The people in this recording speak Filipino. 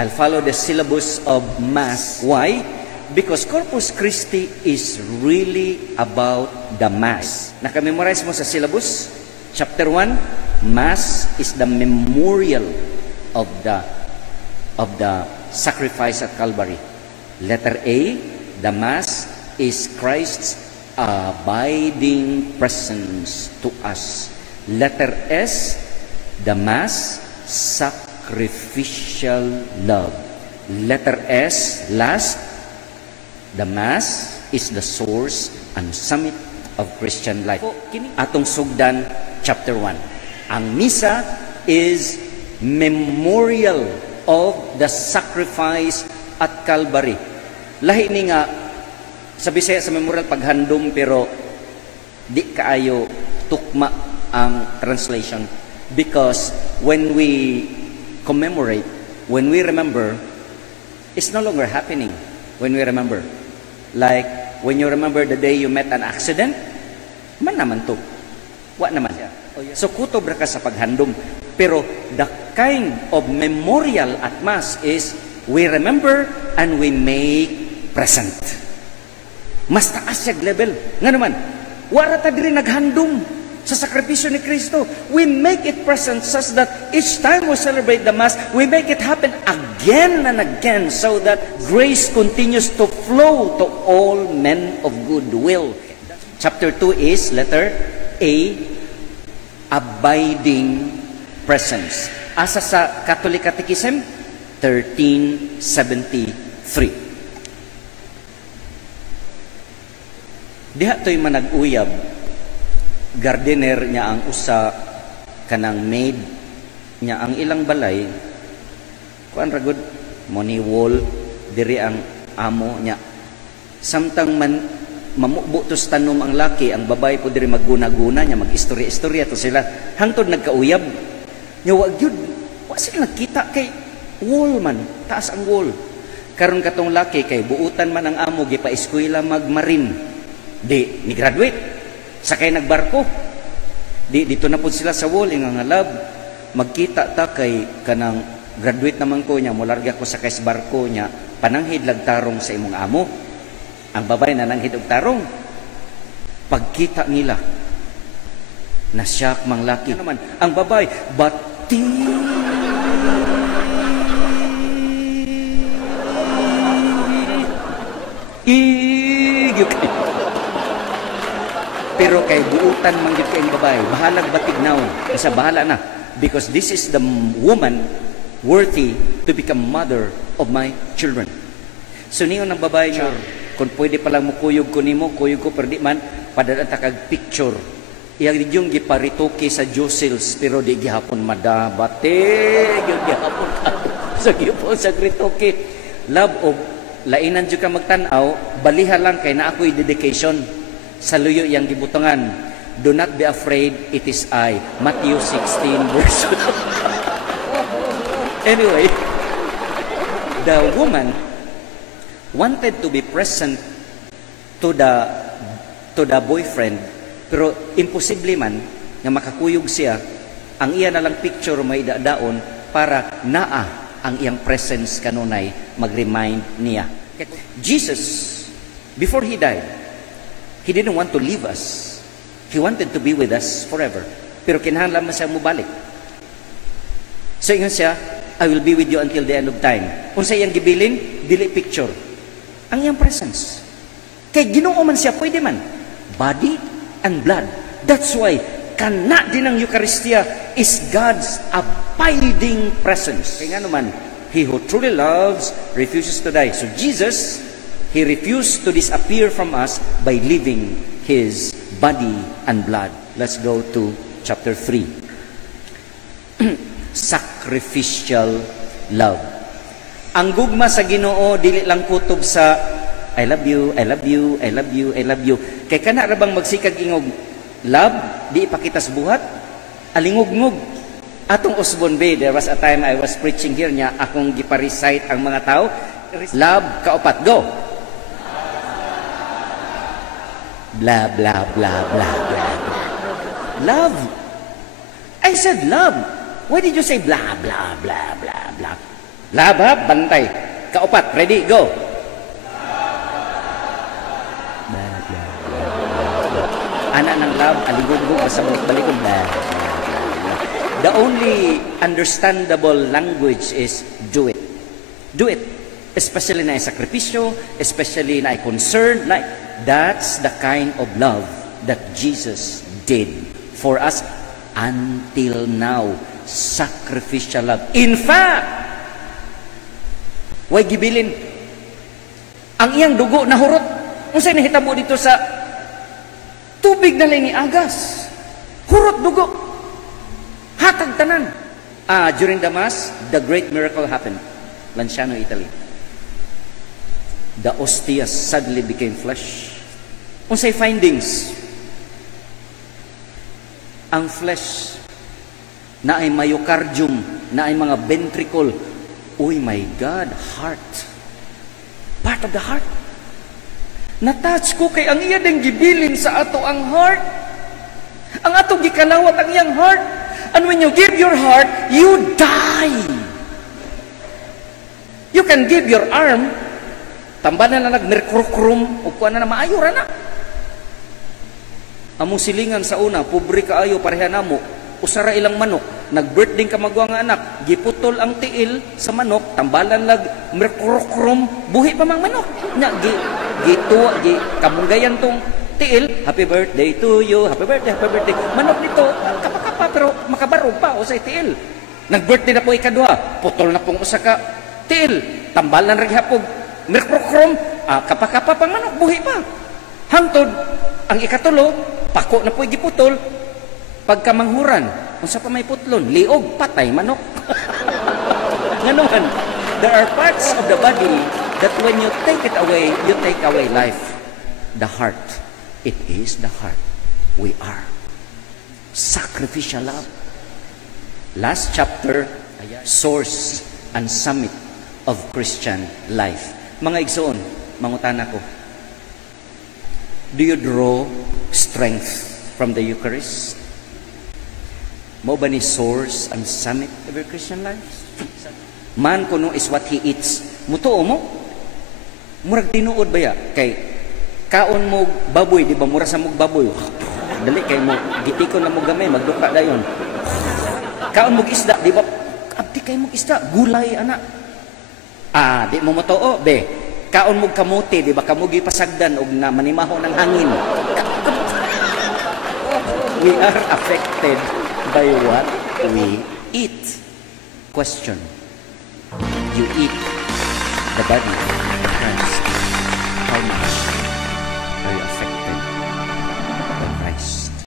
I'll follow the syllabus of Mass. Why? Because Corpus Christi is really about the Mass. Nakamemorize mo sa syllabus? Chapter 1, Mass is the memorial of the sacrifice at Calvary. Letter A, the Mass is Christ's abiding presence to us. Letter S, the Mass, sacrificial love. Letter S, last, the Mass is the source and summit of Christian life. Atong sugdan, chapter 1. Ang misa is memorial of the sacrifice at Calvary. Lahi ni nga, sa Bisaya sa memorial paghandom, pero di kaayo tukma ang translation. Because when we commemorate, when we remember, it's no longer happening when we remember. Like, when you remember the day you met an accident, man naman to. Wa naman. So, kutob ra ka sa paghandom. Pero, the kind of memorial at Mass is, we remember and we make present. Mas taas yung level. Nga naman, wala ta diri naghandom sa sakripisyo ni Kristo. We make it present such that each time we celebrate the Mass, we make it happen again and again so that grace continues to flow to all men of goodwill. Chapter 2 is, letter A, abiding presence. Asa sa Catholic Catechism, 1373. Diha to'y manag-uyab, gardener niya ang usa kanang maid niya ang ilang balay, kuan ragod money wall diri ang amo niya. Samtang man mamubo to sa tanom ang laki, ang babae po diri magguna-guna niya, mag-istorya-istorya to sila hangtod nagkauyab. Nya wa gyud, wa sila nagkita kay wall man, taas ang wall. Karon katong laki kay buutan man ang amo gipa-eskwela magmarin. Di ni graduate, sakay nagbarko. Dito na po sila sa wall, nga love, magkita ta kay kanang graduate naman ko niya, mularga ko sakay sa barko niya, pananghid lag tarong sa imong amo. Ang babae na nanghid og tarong. Pagkita nila, nasyak mang laki naman. Ang babae, bati. Pero kay buutan man gyud kay babae, bahalag batignaw, kasi bahala na. Because this is the woman worthy to become mother of my children. So niyo ng babae nga, kung pwede palang mo kuyog ko nimo, kuyog ko, pero di man, padala ta kag picture. Iyang yung giparitoke sa Josels, pero di gihapon madabate, yung gihapon sa gihapon sa gritoke. Love of, lainan dyo ka magtanaw, baliha lang kay na ako'y dedication. Sa luyo yang gibutangan, do not be afraid, it is I. Matthew 16 verse. Anyway, the woman wanted to be present to the boyfriend, pero imposible man nga makakuyog siya, ang iya na lang picture may daon para naa ang iyang presence kanunay mag-remind niya. Jesus, before He died, He didn't want to leave us. He wanted to be with us forever. Pero kinahanglan man siya mubalik. So ingon siya, I will be with you until the end of time. Unsa iyang gibilin, dili picture. Ang iyang presence. Kay Ginoo man siya, pwede man. Body and blood. That's why, kana din ang Eucharistia is God's abiding presence. Kaya nga naman, he who truly loves refuses to die. So Jesus, He refused to disappear from us by leaving His body and blood. Let's go to chapter 3. Sacrificial love. Ang gugma sa Ginoo dili lang kutob sa I love you, I love you, I love you, I love you. Kay kana ra bang magsikag ingog love, di ipakita sa buhat, alingog-ngog. Atong Osborne Bay, there was a time I was preaching here niya, akong gipa-recite ang mga tao. Love, kaupat, go. Blah, blah, blah, blah, blah, blah. Love. I said love. Why did you say blah, blah, blah, blah, blah? Love, bantay. Kaupat, ready, go. Anak ng love, aligog-gog, masabot, balikod. The only understandable language is do it. Do it. Especially na sakripisyo, especially na concern. That's the kind of love that Jesus did for us until now. Sacrificial love. In fact, way gibilin, ang iyang dugo nahurot. Kung sa'yo nahitabo dito sa tubig na lang agas. Hurot dugo. Hatag tanan. During the Mass, the great miracle happened. Lanciano, Italy. The ostia suddenly became flesh. Unsay findings? Ang flesh na ay myocardium, na ay mga ventricle. Oh my God, heart. Part of the heart. Natouch ko kay ang iya ding gibilin sa ato ang heart. Ang ato gikalawat ang iyang heart. And when you give your heart, you die. You can give your arm, tambanan na nagmerkrokrom, o kuha na maayo na. Among silingan sa una, pobre kaayo, pareha namo, usara ilang manok, nag-birthday ka magwa nga anak, giputol ang tiil sa manok, tambalan lag merkrokrom, buhi pa mang manok. Nya, kabunggayan tong tiil, happy birthday to you, happy birthday, happy birthday. Manok nito, kapakapa, pero makabarog pa o sa tiil. Nag-birthday na po ikaduha, putol na pong usa ka tiil, tambalan rin hapog, merkrokrom, kapakapa pang manok, buhi pa. Hangtod, ang ikatulo, pako na po giputol, pagkamanghuran, unsa pa may putlon, liog, patay, manok. Nganuhan, there are parts of the body that when you take it away, you take away life. The heart. It is the heart. We are. Sacrificial love. Last chapter, source and summit of Christian life. Mga igsoon, mangutana ko, do you draw strength from the Eucharist? Mo ba ni source and summit of your Christian life? Man kuno is what he eats. Mutuo mo? Murag tinuod ba ya? Kay kaon mo baboy, di ba? Mura sa mong baboy. Dali kay mo, gitikon na mo gamay, magduka dayon. Kaon mo isda, di ba? Abdi kay mo isda, gulay, anak. Di mo matuo, be. Kaon mo kamote, di ba? Kamugi pasagdan o na manimaho ng hangin. We are affected by what we eat. Question. You eat the body